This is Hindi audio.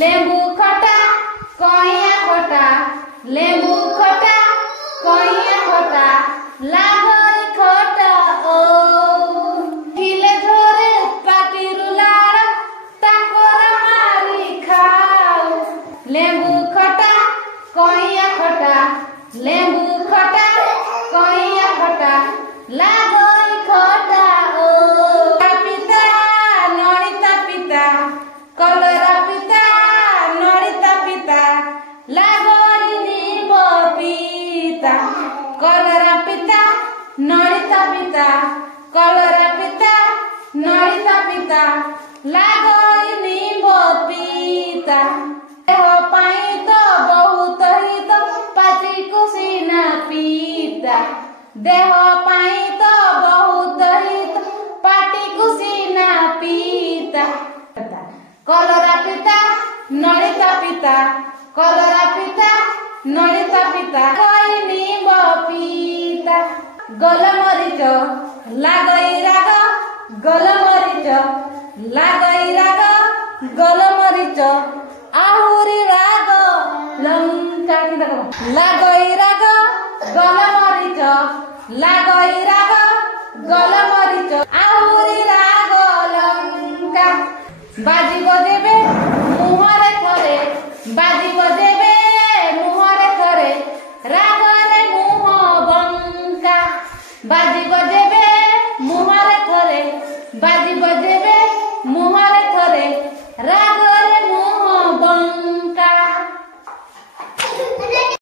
लेंबू खटा कहिया खटा लेंबू खटा कहिया खटा लागई खटा ओ खिले झोरे पाटी रुलाड़ ताकोरा मारी खाओ लेंबू खटा कहिया खटा लेंबू खटा कहिया खटा लागई खटा ओ पिता नड़िता पिता कलरा पिता नड़िता पिता लागई निंब पिता कलरा पिता नड़िता पिता कलरा पिता नड़िता पिता लागई निंब पिता देह पाई तो बहुत हित पाची कुसीना पिता देह पाई तो बहुत हित पाटी कुसीना पिता कलरा पिता नड़िता पिता कलरा पिता नड़िता पिता कोई निंब पिता गलमरीच लागई राग गलमरीच लागई राग गलमरीच आहुरी राग लंका लागई राग गलमरीच लागई राग गलमरीच आहुरी राग लंका बाजी बजे